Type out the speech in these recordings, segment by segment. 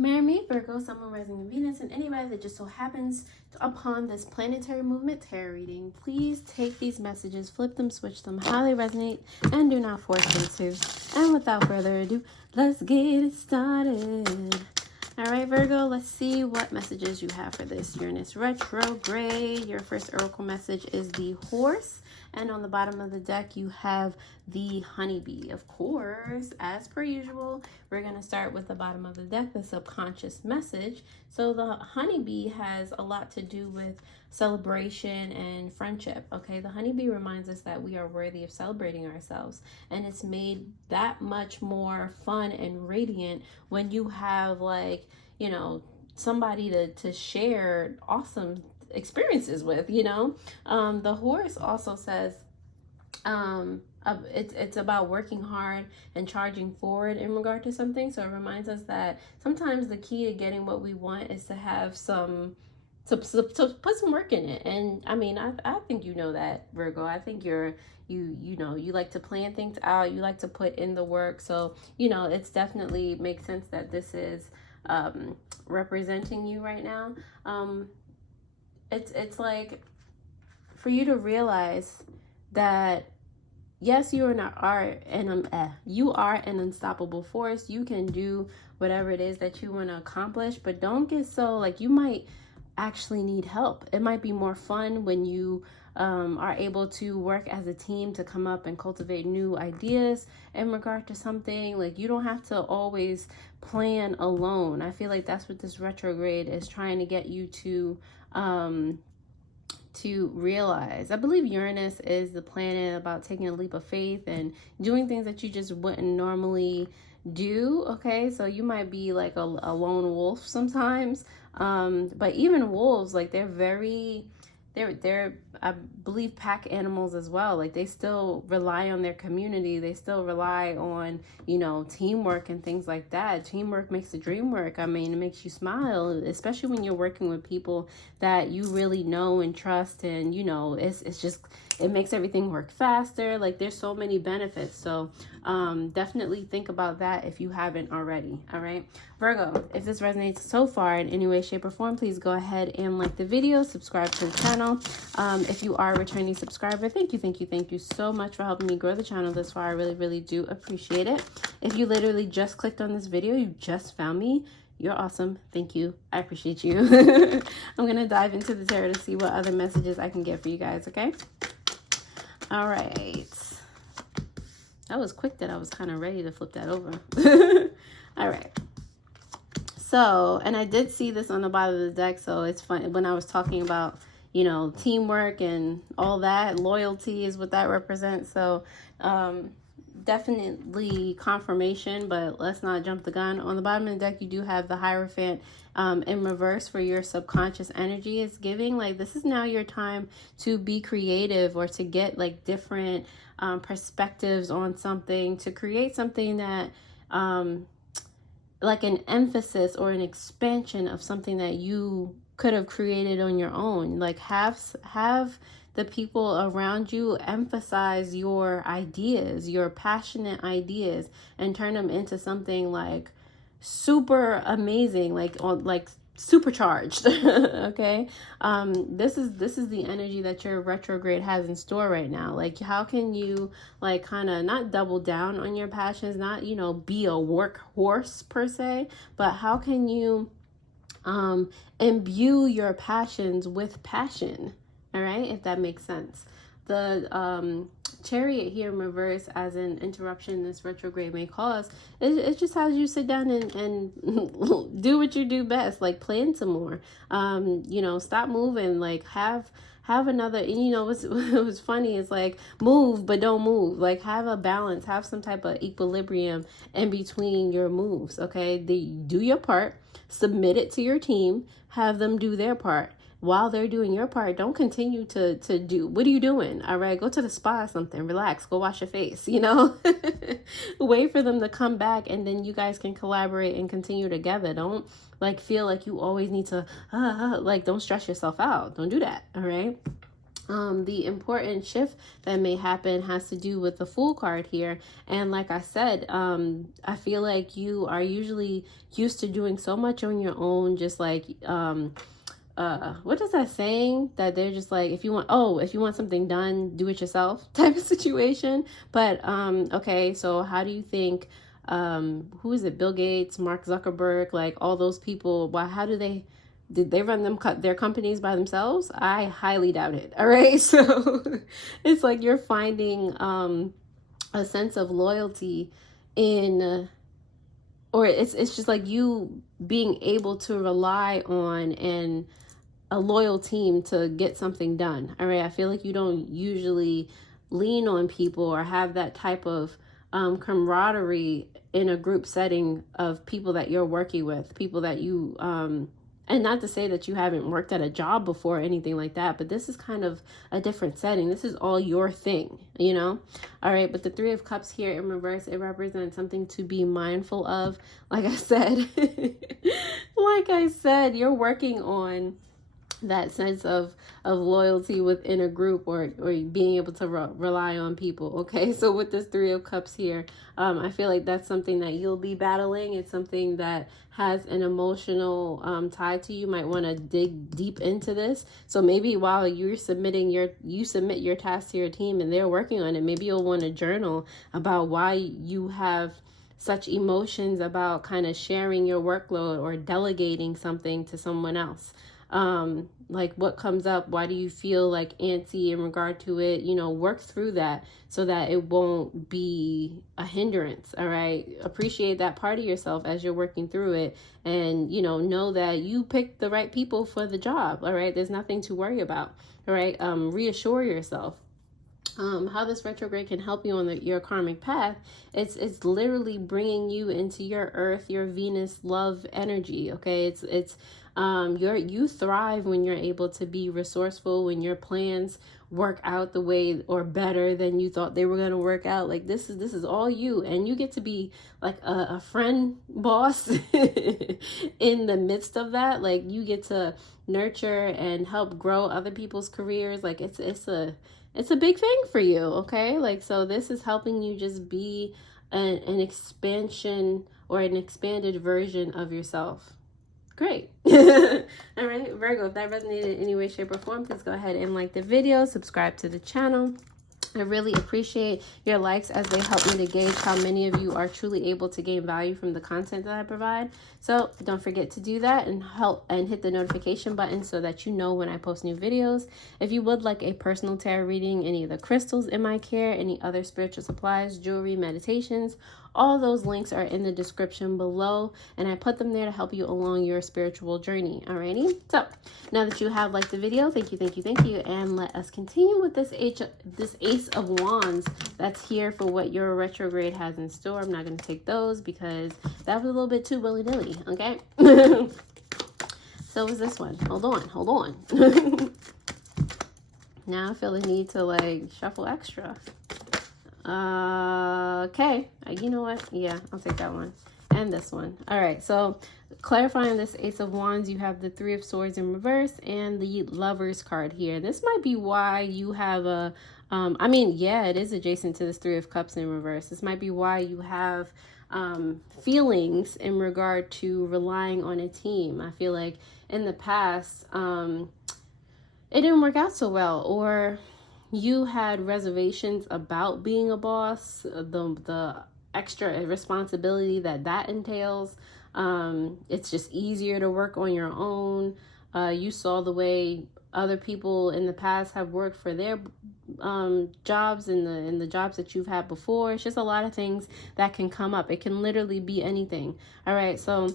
Marry me, Virgo, someone rising in Venus, and anybody that just so happens upon this planetary movement tarot reading. Please take these messages, flip them, switch them, how they resonate, and do not force them to. And without further ado, let's get it started. All right, Virgo, let's see what messages you have for this Uranus retrograde. Your first oracle message is the horse. And on the bottom of the deck, you have the honeybee. Of course, as per usual, we're going to start with the bottom of the deck, the subconscious message. So the honeybee has a lot to do with celebration and friendship, okay? The honeybee reminds us that we are worthy of celebrating ourselves. And it's made that much more fun and radiant when you have, like, you know, somebody to share awesome experiences with, you know. The horse also says it's about working hard and charging forward in regard to something. So it reminds us that sometimes the key to getting what we want is to have to put some work in it. And I mean, I think you know that, Virgo. I think you know, you like to plan things out, you like to put in the work. So, you know, it's definitely makes sense that this is representing you right now. It's like for you to realize that yes, you are an unstoppable force. You can do whatever it is that you want to accomplish, but don't get so, like, you might actually need help. It might be more fun when you are able to work as a team to come up and cultivate new ideas in regard to something. Like, you don't have to always plan alone. I feel like that's what this retrograde is trying to get you to realize. I believe Uranus is the planet about taking a leap of faith and doing things that you just wouldn't normally do. Okay, so you might be like a lone wolf sometimes, but even wolves, like, they're I believe pack animals as well. Like, they still rely on their community. They still rely on, you know, teamwork and things like that. Teamwork makes the dream work. I mean, it makes you smile, especially when you're working with people that you really know and trust. And, you know, it's just, it makes everything work faster. Like, there's so many benefits. So definitely think about that if you haven't already. All right, Virgo, if this resonates so far in any way, shape, or form, please go ahead and like the video, subscribe to the channel. If you are a returning subscriber, thank you so much for helping me grow the channel this far. I really do appreciate it. If you literally just clicked on this video, you just found me, you're awesome. Thank you. I appreciate you. I'm going to dive into the tarot to see what other messages I can get for you guys, okay? All right. That was quick that I was kind of ready to flip that over. All right. So, and I did see this on the bottom of the deck, so it's fun when I was talking about, you know, teamwork and all that. Loyalty is what that represents. So definitely confirmation, but let's not jump the gun. On the bottom of the deck, you do have the Hierophant in reverse for your subconscious energy. It's giving, like, this is now your time to be creative or to get, like, different perspectives on something, to create something that like an emphasis or an expansion of something that you could have created on your own. Like, have the people around you emphasize your ideas, your passionate ideas, and turn them into something like super amazing, like supercharged. Okay, this is the energy that your retrograde has in store right now. Like, how can you, like, kind of not double down on your passions, not, you know, be a workhorse per se, but how can you imbue your passions with passion? All right, if that makes sense. The Chariot here in reverse, as an interruption this retrograde may cause, it just has you sit down and do what you do best, like plan some more. You know, stop moving, like have another, and you know what's funny is, like, move but don't move. Like, have a balance, have some type of equilibrium in between your moves. Okay, do your part, submit it to your team, have them do their part. While they're doing your part, don't continue to do, what are you doing? All right, go to the spa or something, relax, go wash your face, you know. Wait for them to come back, and then you guys can collaborate and continue together. Don't, like, feel like you always need to like, don't stress yourself out. Don't do that. All right. The important shift that may happen has to do with the Fool card here. And like I said, I feel like you are usually used to doing so much on your own, just like, what is that saying? That they're just like, if you want something done, do it yourself type of situation. But, okay, so how do you think, who is it? Bill Gates, Mark Zuckerberg, like all those people, how did they run their companies by themselves? I highly doubt it. All right. So it's like you're finding a sense of loyalty in, or it's just like you being able to rely on a loyal team to get something done. All right. I feel like you don't usually lean on people or have that type of camaraderie in a group setting of people that you're working with, people that you, and not to say that you haven't worked at a job before or anything like that, but this is kind of a different setting. This is all your thing, you know? All right, but the Three of Cups here in reverse, it represents something to be mindful of. Like I said, you're working on that sense of loyalty within a group, or being able to rely on people. Okay, so with this Three of Cups here, I feel like that's something that you'll be battling. It's something that has an emotional tie to you. Might want to dig deep into this. So maybe while you're submit your task to your team and they're working on it, maybe you'll want to journal about why you have such emotions about kind of sharing your workload or delegating something to someone else. Like what comes up, why do you feel like antsy in regard to it? You know, work through that so that it won't be a hindrance. All right. Appreciate that part of yourself as you're working through it, and, you know that you picked the right people for the job. All right. There's nothing to worry about. All right. Reassure yourself. How this retrograde can help you on your karmic path. It's literally bringing you into your Earth, your Venus love energy. Okay. You thrive when you're able to be resourceful, when your plans work out the way or better than you thought they were going to work out. Like this is all you, and you get to be like a friend boss in the midst of that. Like you get to nurture and help grow other people's careers. Like it's a big thing for you. Okay. Like, so this is helping you just be an expansion or an expanded version of yourself. Great. All right, Virgo, if that resonated in any way, shape, or form, please go ahead and like the video, subscribe to the channel. I really appreciate your likes as they help me to gauge how many of you are truly able to gain value from the content that I provide. So don't forget to do that and hit the notification button so that you know when I post new videos. If you would like a personal tarot reading, any of the crystals in my care, any other spiritual supplies, jewelry, meditations, all those links are in the description below, and I put them there to help you along your spiritual journey. Alrighty, so now that you have liked the video, thank you, and let us continue with this Ace of Wands that's here for what your retrograde has in store. I'm not going to take those because that was a little bit too willy-nilly, okay? So is this one. Hold on. Now I feel the need to like shuffle extra. Okay, you know what? Yeah, I'll take that one and this one. All right, so clarifying this Ace of Wands, you have the Three of Swords in reverse and the Lovers card here. This might be why you have a I mean, yeah, it is adjacent to this Three of Cups in reverse. This might be why you have feelings in regard to relying on a team. I feel like in the past it didn't work out so well, or you had reservations about being a boss, the extra responsibility that entails. It's just easier to work on your own. You saw the way other people in the past have worked for their jobs and the jobs that you've had before. It's just a lot of things that can come up. It can literally be anything. All right, so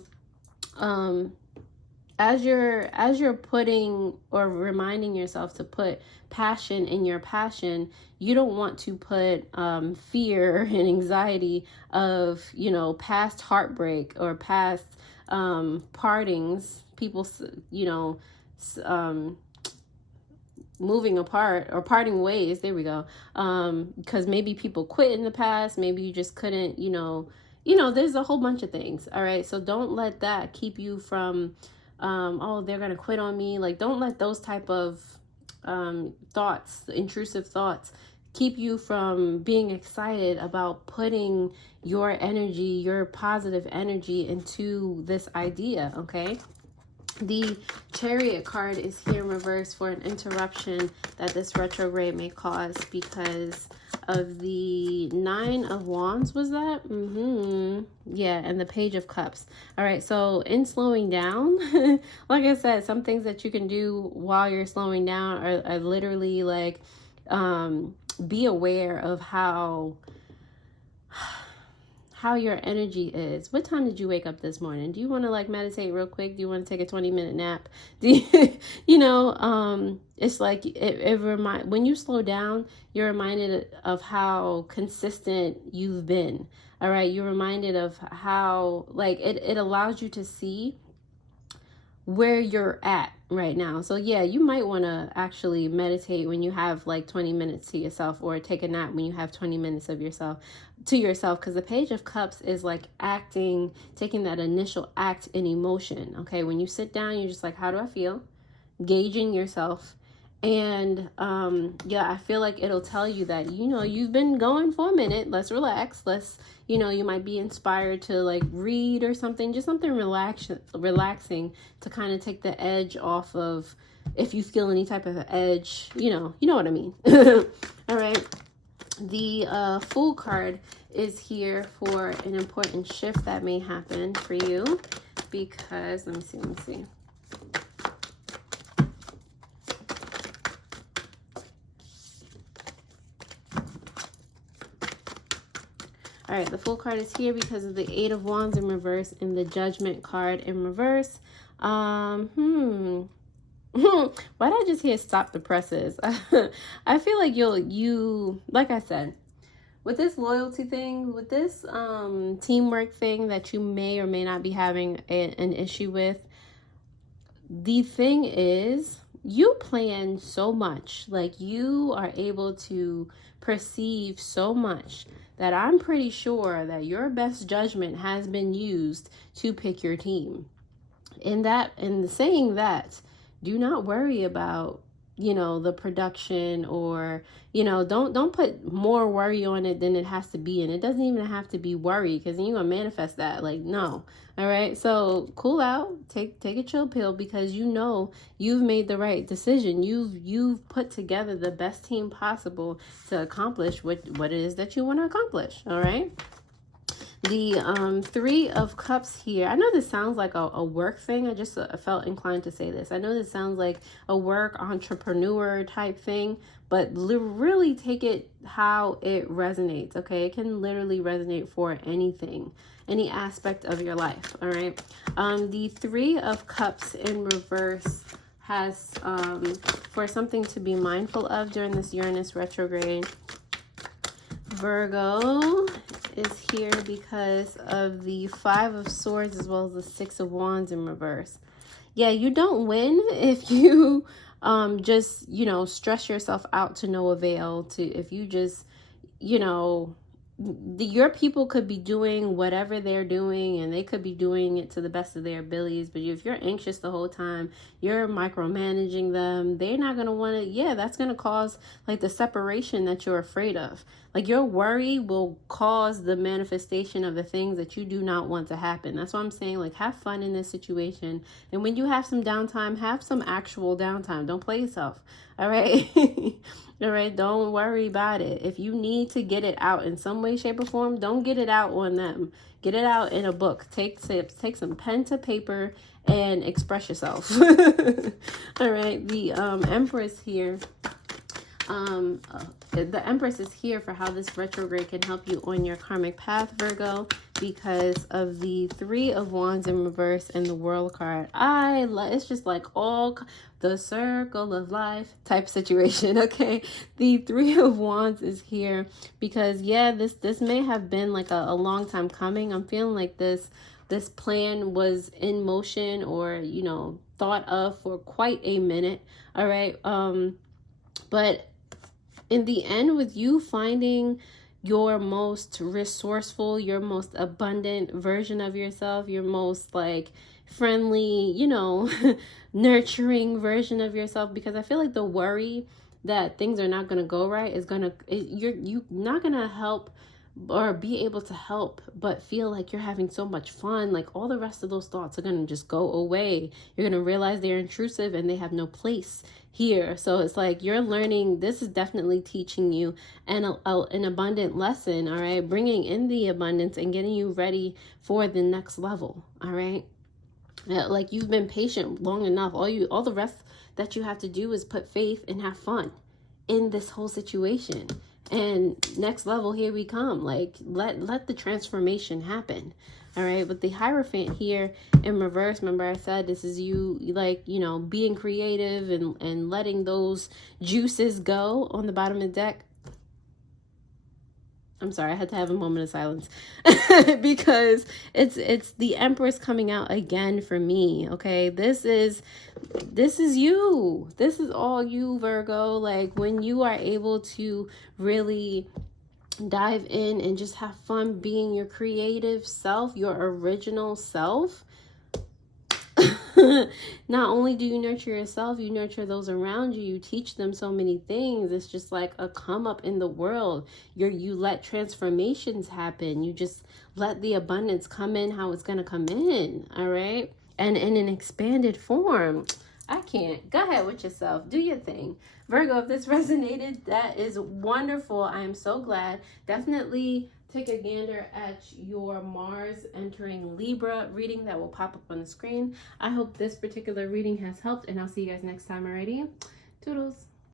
as you're putting or reminding yourself to put passion in your passion, you don't want to put fear and anxiety of, past heartbreak or past partings, people, moving apart or parting ways. There we go. Because maybe people quit in the past. Maybe you just couldn't, there's a whole bunch of things. All right. So don't let that keep you from, oh, they're going to quit on me. Like, don't let those type of thoughts, intrusive thoughts, keep you from being excited about putting your energy, your positive energy into this idea, okay? The Chariot card is here in reverse for an interruption that this retrograde may cause because of the 9 of Wands, was that? Yeah, and the Page of Cups. All right, so in slowing down, like I said, some things that you can do while you're slowing down are literally like, be aware of how your energy is. What time did you wake up this morning? Do you want to like meditate real quick? Do you want to take a 20-minute nap? Do you, you know, it's like when you slow down, you're reminded of how consistent you've been. All right, you're reminded of how like it allows you to see where you're at right now. So yeah, you might want to actually meditate when you have like 20 minutes to yourself, or take a nap when you have 20 minutes of yourself to yourself, because the Page of Cups is like acting, taking that initial act in emotion. Okay, when you sit down, you're just like, how do I feel? Gauging yourself. And yeah, I feel like it'll tell you that, you know, you've been going for a minute. Let's relax. Let's, you know, you might be inspired to like read or something, just something relaxing to kind of take the edge off of, if you feel any type of edge, you know what I mean. All right. The Fool card is here for an important shift that may happen for you, because let me see. All right, the Fool card is here because of the 8 of Wands in reverse and the Judgment card in reverse. Why did I just hear stop the presses? I feel like you, like I said, with this loyalty thing, with this teamwork thing that you may or may not be having an issue with, the thing is, you plan so much, like you are able to perceive so much, that I'm pretty sure that your best judgment has been used to pick your team. In saying that, do not worry about, you know, the production, or, you know, don't put more worry on it than it has to be. And it doesn't even have to be worry, because then you're gonna manifest that. Like, no. All right, so cool out, take a chill pill, because you know you've made the right decision. You've put together the best team possible to accomplish what it is that you want to accomplish. All right. The 3 of Cups here. I know this sounds like a work thing. I just felt inclined to say this. I know this sounds like a work entrepreneur type thing, but really take it how it resonates. Okay, it can literally resonate for anything, any aspect of your life. All right. The 3 of Cups in reverse has for something to be mindful of during this Uranus retrograde. Virgo is here because of the 5 of Swords as well as the 6 of Wands in reverse. Yeah, you don't win if you just, you know, stress yourself out to no avail. If you just, you know, your people could be doing whatever they're doing, and they could be doing it to the best of their abilities, but if you're anxious the whole time, you're micromanaging them, they're not going to want to, yeah, that's going to cause like the separation that you're afraid of. Like, your worry will cause the manifestation of the things that you do not want to happen. That's why I'm saying, like, have fun in this situation, and when you have some downtime, have some actual downtime. Don't play yourself. All right. All right, don't worry about it. If you need to get it out in some way, shape, or form, don't get it out on them. Get it out in a book. Take some pen to paper and express yourself. All right, the Empress here. The Empress is here for how this retrograde can help you on your karmic path, Virgo, because of the 3 of Wands in reverse and the World card. It's just like all the circle of life type situation. Okay, the 3 of Wands is here because, yeah, this may have been like a long time coming. I'm feeling like this plan was in motion, or, you know, thought of for quite a minute. All right, but in the end, with you finding your most resourceful, your most abundant version of yourself, your most like friendly, you know, nurturing version of yourself, because I feel like the worry that things are not going to go right is you're not going to help or be able to help but feel like you're having so much fun. Like all the rest of those thoughts are going to just go away. You're going to realize they're intrusive and they have no place here. So it's like you're learning. This is definitely teaching you an abundant lesson, all right, bringing in the abundance and getting you ready for the next level, all right. Like you've been patient long enough. All the rest that you have to do is put faith and have fun in this whole situation. And next level, here we come. Like let the transformation happen. All right. But the Hierophant here in reverse, remember I said this is you, like, you know, being creative and letting those juices go on the bottom of the deck. I'm sorry, I had to have a moment of silence because it's the Empress coming out again for me. Okay, this is you. This is all you, Virgo. Like when you are able to really dive in and just have fun being your creative self, your original self. Not only do you nurture yourself, you nurture those around you. You teach them so many things. It's just like a come up in the world. You let transformations happen. You just let the abundance come in how it's going to come in. All right. And in an expanded form. I can't. Go ahead with yourself. Do your thing. Virgo, if this resonated, that is wonderful. I am so glad. Definitely take a gander at your Mars entering Libra reading that will pop up on the screen. I hope this particular reading has helped, and I'll see you guys next time already. Toodles.